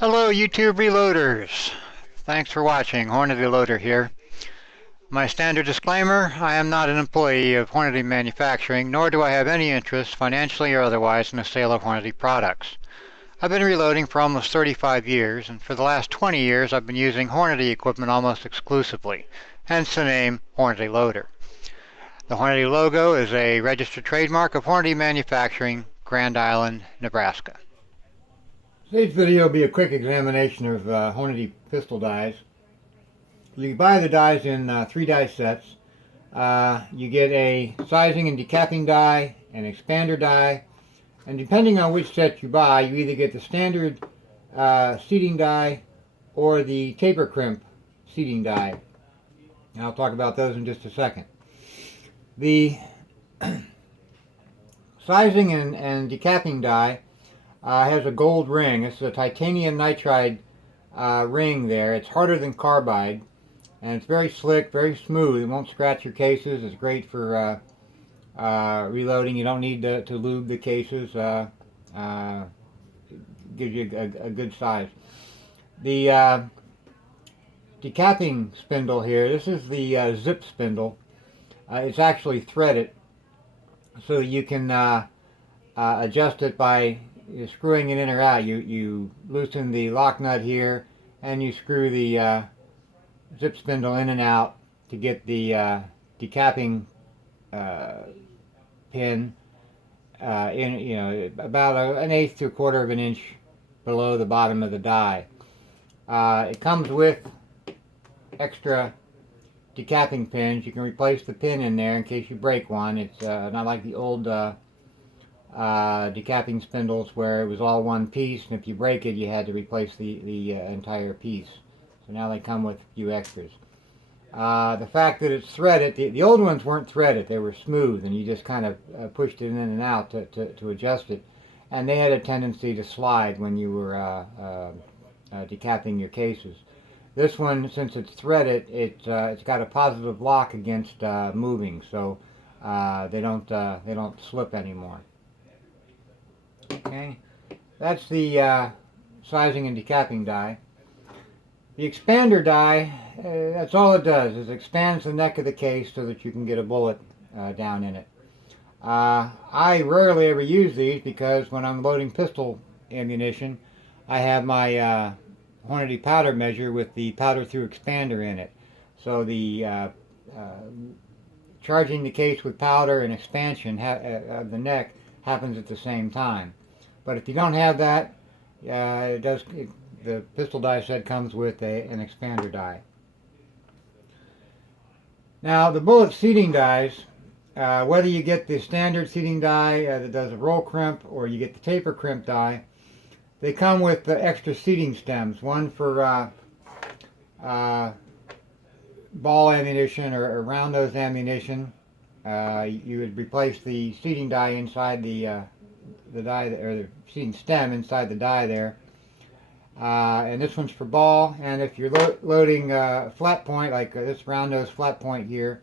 Hello YouTube reloaders. Thanks for watching. Hornady Loader here. My standard disclaimer, I am not an employee of Hornady Manufacturing, nor do I have any interest, financially or otherwise, in the sale of Hornady products. I've been reloading for almost 35 years, and for the last 20 years I've been using Hornady equipment almost exclusively, hence the name Hornady Loader. The Hornady logo is a registered trademark of Hornady Manufacturing, Grand Island, Nebraska. Today's video will be a quick examination of Hornady Pistol Dies. You buy the dies in 3 die sets. You get a sizing and decapping die, an expander die, and depending on which set you buy, you either get the standard seating die or the taper crimp seating die. And I'll talk about those in just a second. The sizing and decapping die has a gold ring. It's a titanium nitride ring there. It's harder than carbide, and it's very slick, very smooth. It won't scratch your cases. It's great for reloading. You don't need to lube the cases. Gives you a good size. The decapping spindle here, this is the zip spindle. It's actually threaded, so you can adjust it by screwing it in or out. You loosen the lock nut here, and you screw the zip spindle in and out to get the decapping pin in, about an eighth to a quarter of an inch below the bottom of the die. It comes with extra decapping pins. You can replace the pin in there in case you break one. It's not like the old decapping spindles where it was all one piece, and if you break it you had to replace the entire piece. So now they come with a few extras. The fact that it's threaded, the old ones weren't threaded, they were smooth, and you just kind of pushed it in and out to adjust it, and they had a tendency to slide when you were decapping your cases. This one, since it's threaded, it's got a positive lock against moving, so they don't slip anymore. Okay, that's the sizing and decapping die. The expander die, that's all it does, is expands the neck of the case so that you can get a bullet down in it. I rarely ever use these because when I'm loading pistol ammunition, I have my Hornady powder measure with the powder through expander in it. So the charging the case with powder and expansion of the neck happens at the same time. But if you don't have that, the pistol die set comes with an expander die. Now the bullet seating dies, whether you get the standard seating die that does a roll crimp or you get the taper crimp die, they come with the extra seating stems, one for ball ammunition or round nose ammunition. You would replace the seating die inside the die, or the seating stem inside the die there. And this one's for ball, and if you're loading flat point, like this round nose flat point here,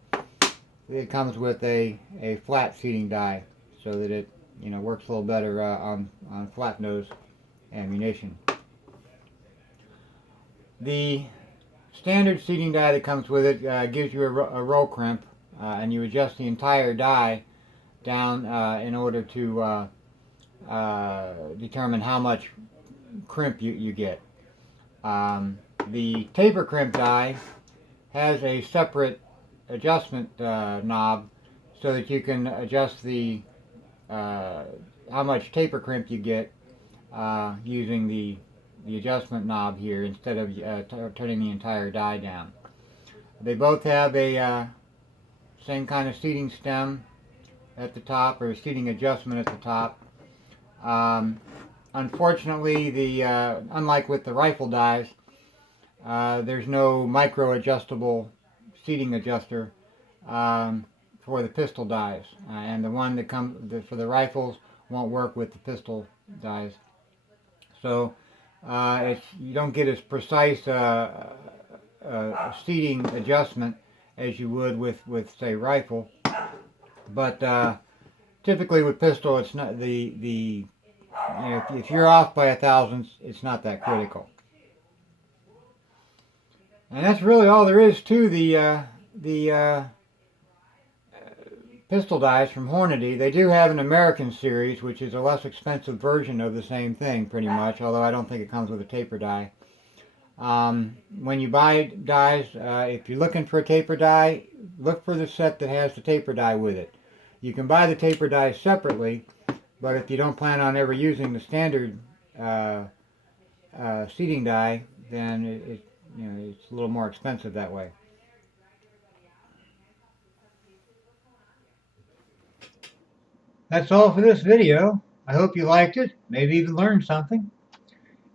it comes with a flat seating die so that it works a little better on flat nose ammunition. The standard seating die that comes with it gives you a roll crimp, and you adjust the entire die down in order to determine how much crimp you get. The taper crimp die has a separate adjustment knob so that you can adjust the how much taper crimp you get using the adjustment knob here instead of turning the entire die down. They both have a same kind of seating stem at the top, or seating adjustment at the top. Unfortunately, unlike with the rifle dies, there's no micro adjustable seating adjuster for the pistol dies, and the one that comes for the rifles won't work with the pistol dies. So you don't get as precise a seating adjustment as you would with say rifle, but typically with pistol, it's not the If you're off by 1,000, it's not that critical. And that's really all there is to the pistol dies from Hornady. They do have an American series, which is a less expensive version of the same thing, pretty much, although I don't think it comes with a taper die. When you buy dies, if you're looking for a taper die, look for the set that has the taper die with it. You can buy the taper die separately, but if you don't plan on ever using the standard seating die, then it's a little more expensive that way. That's all for this video. I hope you liked it, maybe even learned something.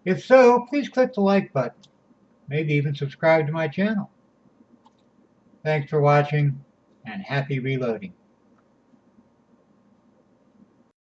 If so, please click the like button. Maybe even subscribe to my channel. Thanks for watching, and happy reloading.